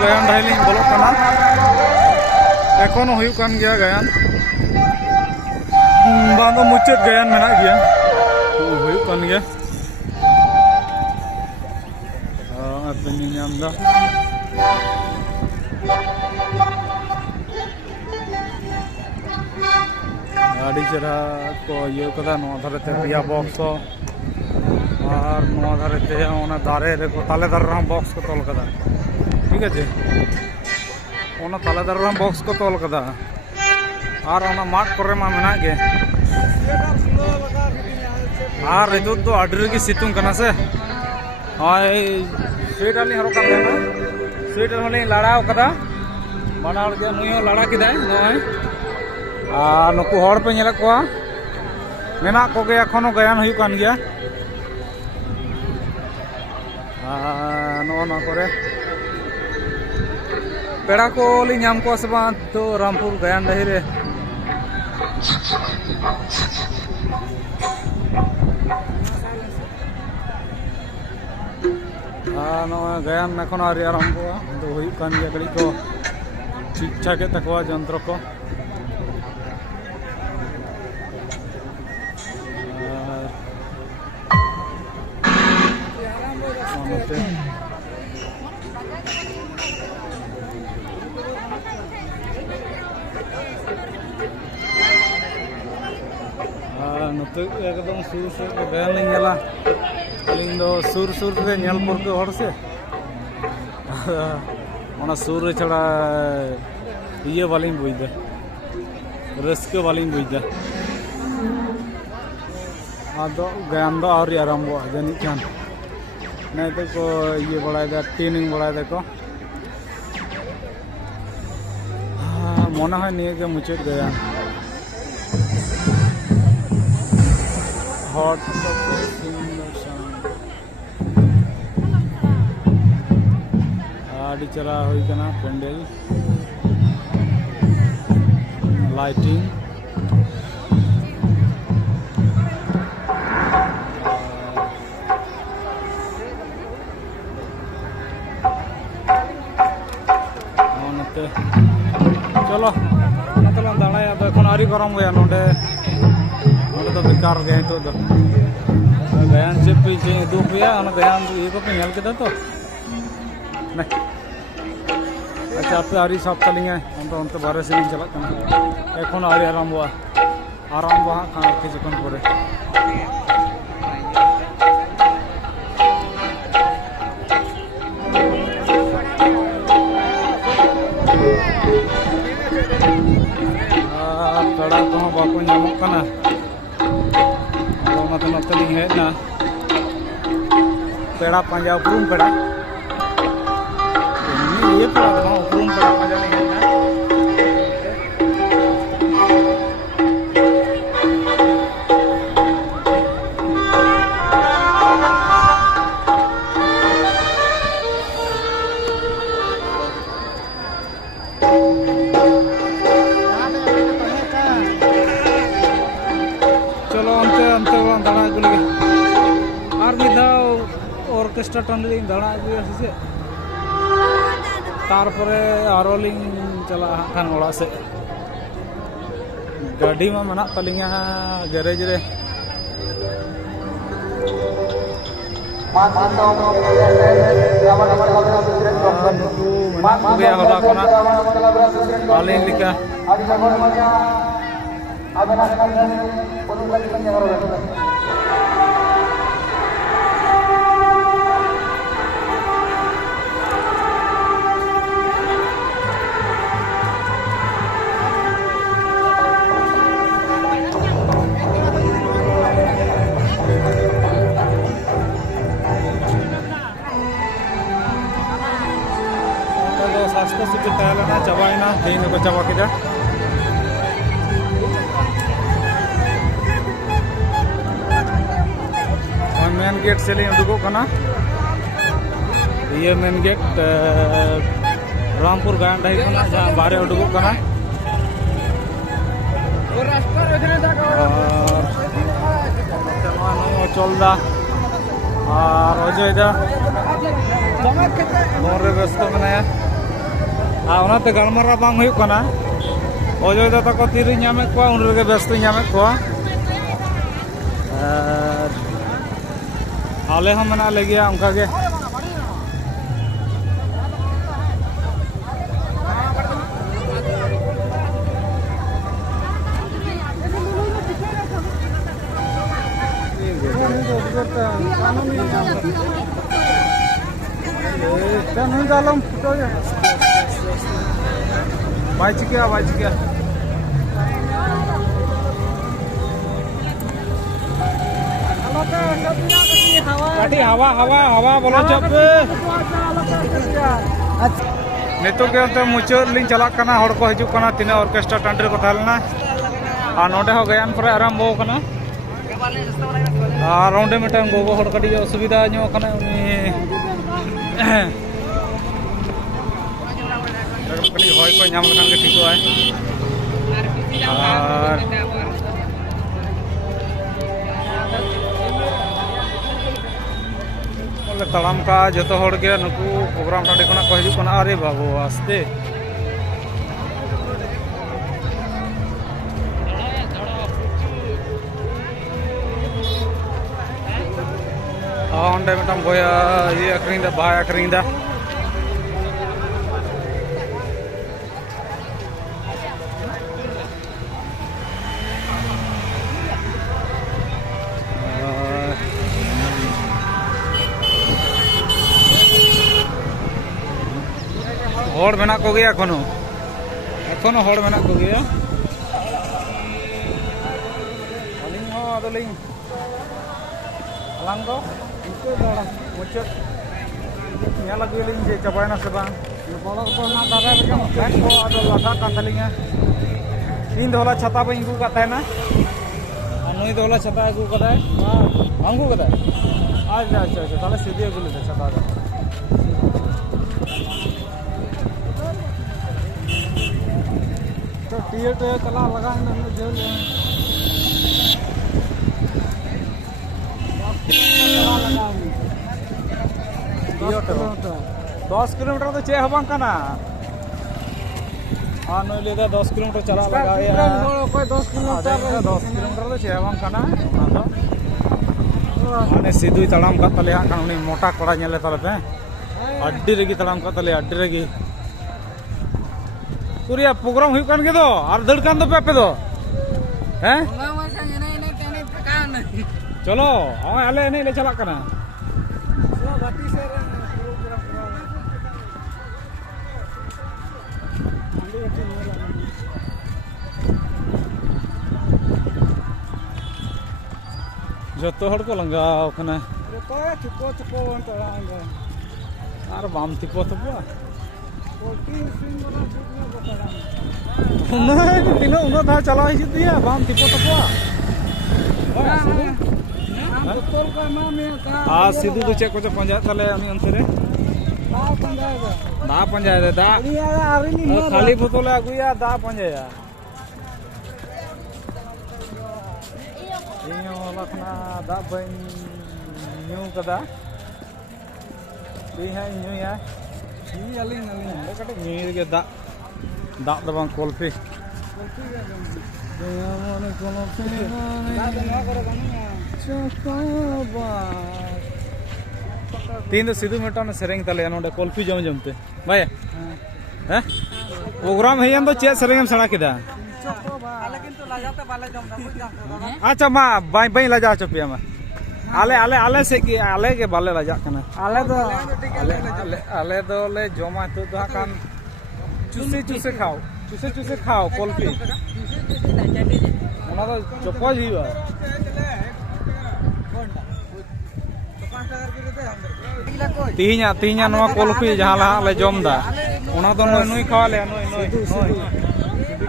गायन ढाई बोलो एखोनो हुयुग कान गया गायन बांग दो मुचाद गायन मेना गया हुयुग कान गया पे नाम दा आड़ी चेहरा को ये कदा नवा धारे पिया बॉक्स और नवा धारे दारे रे को ताले दार रहा बॉक्स को तोल कदा ठीक है ताले दार रहा बॉक्स को तोल कदा और माठ करे मा मेना गे और इदु तो आडर की सितुंग कना से हाय स्वेटर ली हरोका देना स्वेटर होले लड़ाव कदा बनाड़ जे नुयो लड़ा किदा नय आ नुकु हड़ पे नेला को मेना को गे एखोनो गायन हुयु कान गया नो करे पेड़ा को ली नाम को सबा तो रामपुर गायन दही रे गायन एखोनो आरि आरम्भ तो हुयु कान गया गड़ी को ठीक ठाक तकवा जंत्र को एकदम सुर सुर के गायन नेला अलिंग दो सुर सुर रे नेल पर के हर से ओना सुर रे छड़ा ये वाली बुझदा रस्के वाली बुझदा आदो गायन दो और आरंभ जानी कान नहीं तो को ये बड़ा ट्रेनिंग बड़ा को मन है नहीं के मुचाद गायन हॉट आड़ी चला हुई कना पेंडल लाइटिंग चलो मतलब दाड़ा तो एन आरी गरम गया नोडे तो बेकार गया तो गायन से पीछे दुख गया गायन ये को पे नल के तो नहीं अच्छा आप आरी साफ तलिंगे अंत बारे से चला एखोन आरी आरम्भ हाँ किचुन पर पेड़ा को बाको नामों हेना पेड़ा पांजा उपरूम पेड़ा ये पेड़ा उपरूम पेड़ा पांजा ऑर्केस्ट्रा टंडली दाड़ा अगुया से तारपरे आरोलिंग चला खान ओड़ा से गाड़ी में मना तलिंगा गैरेज रे गया होला कोना आलिंग लिखा स्वास्थ्य शिविर तहलना चाबायना तेन को चाबा किदा मेन गेट से उडुको कना ये मेन गेट रामपुर गायन ढाई खना जहाँ बाहर उडुको कना चलदा और अजय दा मोर व्यस्त मनाया ओनाते गलमारा बांग हुयुक कना अजय दा तको तीरि ᱧᱟᱢᱮ ᱠᱚᱣᱟ उन रेगे व्यस्त ᱧᱟᱢᱮ ᱠᱚᱣᱟ आले हम मना ले गया उनका के बाइच क्या हवा हवा हवा बोलो चपे नितो के अंत मुचाद लिंग चला कना हड़ को हजु कना तीना ऑर्केस्ट्रा टांडर को थालना आ नोडे हो गयान पर आरंभ हो कना आ राउंडे मिटन गोगो हड़ कडी असुविधा नो कना उनी कडी होय को नाम लखान के ठीको है और तड़ाम का जो हड़ के नुकु प्रोग्राम टाँडी को हजु कना अरे बाबू आस्ते अंडे मिटम बोया ये अखरींदा बाय अखरींदा हड़ मेना को गया एखोनो हड़ मेना को गया अलिंग हो अदलिंग अलंग दो इनको दाड़ा मुचत ᱧᱮᱞ ᱟᱹᱜᱩᱭᱟᱞᱤᱧ ᱡᱮ ᱪᱟᱵᱟᱭᱱᱟ ᱥᱮ ᱵᱟᱝ ᱵᱚᱲᱚ ᱠᱚ ᱚᱱᱟ ᱫᱟᱨᱮ ᱨᱮᱜᱮ ᱵᱮᱜ ᱠᱚ ᱟᱫᱚ ᱞᱟᱜᱟᱜ ᱠᱟᱱ ᱛᱟᱹᱞᱤᱧᱟ ᱤᱧ ᱫᱚ ᱦᱚᱞᱟ ᱪᱷᱟᱛᱟ ᱵᱟᱹᱧ ᱟᱹᱜᱩ ᱠᱟᱫ ᱛᱟᱦᱮᱱᱟ ᱟᱨ ᱱᱩᱭ ᱫᱚ ᱦᱚᱞᱟ ᱪᱷᱟᱛᱟ ᱟᱹᱜᱩ ᱠᱟᱫᱟᱭ ᱵᱟᱝ ᱟᱹᱜᱩ ᱠᱟᱫᱟᱭ ᱟᱪᱪᱷᱟ ᱛᱟᱦᱞᱮ ᱥᱤᱫᱤ ᱟᱹᱜᱩ ᱞᱮᱫᱟ ᱪᱷᱟᱛᱟ ᱫᱚ तो टियट चला लगा जेल 10 किलोमीटर तो चे हबां कना हाँ नई लेदा 10 किलोमीटर चला लगा कोई 10 किलोमीटर तो चे हबां कना आने सिद्धू तड़ाम का तले उनी मोटा कड़ा नेले तले पे अड्डी रेगी तड़ाम का तले अड्डी रेगी पूरा प्रोग्राम हुई कान के दो और दड़ कान दो पे दो हैं चलो हमें आले नहीं ले चला करना जो तो हड़ को लंगा ओकना तो चुपो चुपो और बाम तिपो तबो उन्हें था चला दिया बाम तिपो तपो हाँ सिद्धू तो चेक को पंजायत तले अंत रे दा पंजायत दा खाली बोतल अगुया दा पंजाया लखना दा बन न्यू कदा न्यूया नीर दा दा बंग कोल्फी तीन सिद्धू मिट्टन सेरेंग तले नोडे कोल्फी जम जमते भाई हैं प्रोग्राम है तो चे सेरेंग सेड़ा किदा अच्छा मा बाई बाई लजा चुपिया मा आले आले आले से कि आले के बाले लजा कना आले दो ले जमा तो दा कान चुसे खाओ कोल्फी ओना तो चपा जीवा तीहिना नोआ कोल्फी जहां ला ले जम दा ओना तो नई खावा ले नई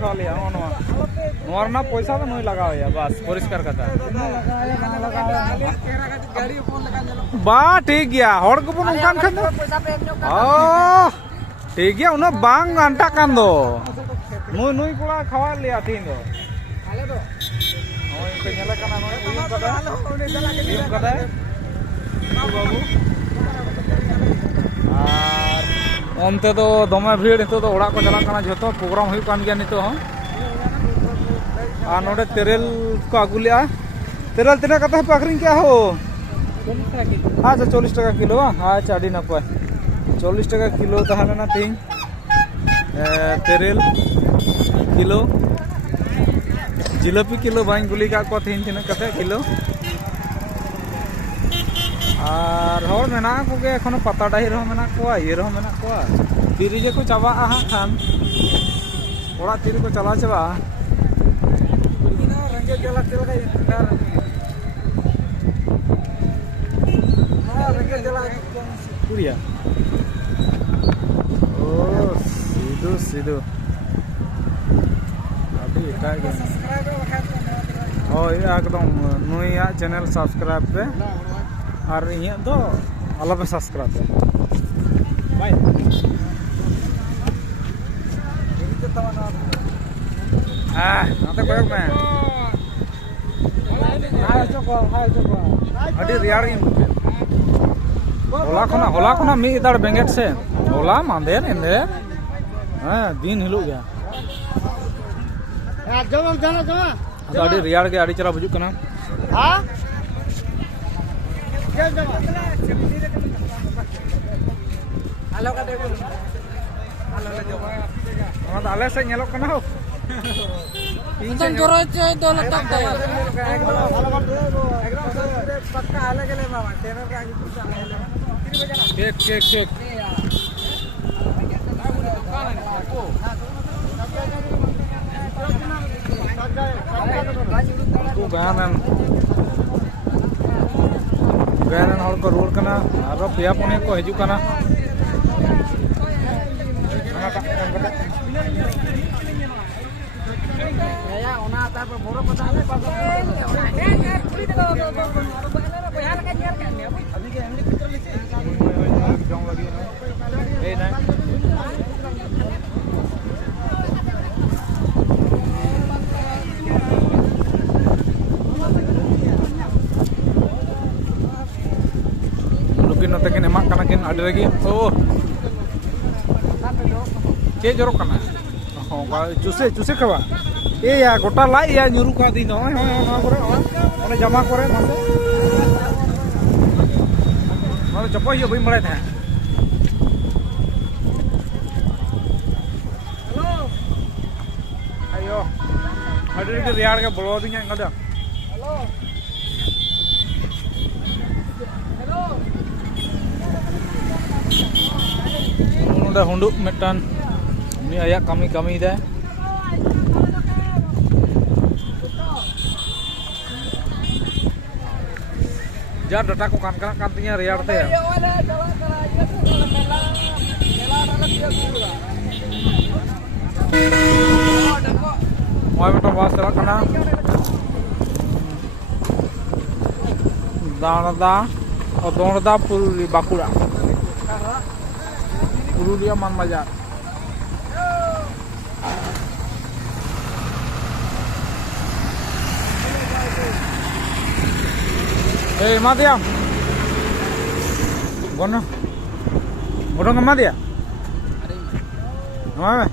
खावा ले नोआ ना पैसा तो नई लगाया बस परिष्कार कथा बा ठीक गया हड़ को बन उनकान खन ओ ठीक गया उना बांग अंटा कान दो नई कोड़ा खावा लिया तीन दो आले दो ओय पे नेला काना नई उयम कदा बाबू और onte do dome bhir itu do orak ko jalan kana joto program huyuk kan gya nito ho node terel ko agu lea terel tina kata pe akring kya ho acha 40 টাকা kilo acha adi napai 40 টাকা kilo tahana na ting terel kilo jilapi kilo bain guli ka ko tin tina kata kilo আর হর মেনা কোগে এখনো পাতা ডাহি রহ মেনা কোয়া ইয়ে রহ মেনা কোয়া তিরি যে কো চাবা আহা খান ওরা তিরি কো চালা চাবা রঙে জলা তেল গাই রঙে জলা পুরিয়া ও সিধু সিধু আদি এটাই ওই একদম নুইয়া চ্যানেল সাবস্ক্রাইব पे और ये तो अलग में सब्सक्राइब है बाय नाते कोई में अड़ी रियार होला खोना मी इधर बेंगेट से होला मांदेर इंदे दिन हिलू गया अड़ी रियार के अड़ी चला बुजुक कना हां Halo ka dego. Halo ka dego. Ama ale se nyelok kana ho. Intan joro choy do letak dawa. Ekdom pakka ale gele mama. Tener ka aagi pusa ale. Cek. Gayanan hor ko road kana aro pia pone ko hiju kana ya ona tar par boro patale abhi ke emni picture liche jong lagi ei na नते के एमा कना किन आडे रगी ओ के जरो कना हो चुसे खवा ए या गोटा लाई या nyuru का दिन हो करे ओने जमा करे माने चपो यो बई मळे था हेलो ayo आडे के रियार के बोलो दिnya ngada hello hunduk metan ini ayak kami dah jar data ko kan kantinya riar teh ya mau betul bahas kana Donda Puri Bakura Purulia Manmajar Hey Madia Gono Godong Madia Mana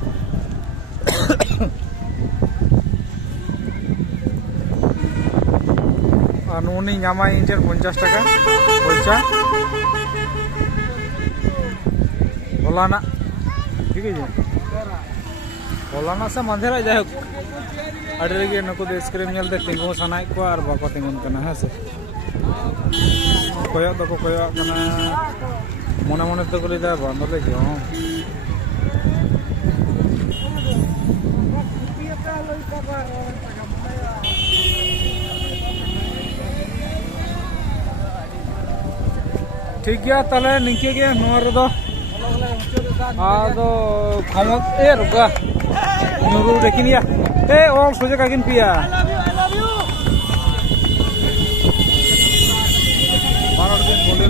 Nuni nyama incer 50 টাকা পয়সা Polana ঠিক আছে Polana sa mandhera jay hok ade rege nako de screen nyelte tingu sanai ko ar bako tingun kana hase koyo kana mone to kore da bando le jo ठीक है तले निके के नोर दो आदो खमत ए रुका नुरु देखिन या ए ऑल सोजे कागिन पिया I love you बारह दिन बोले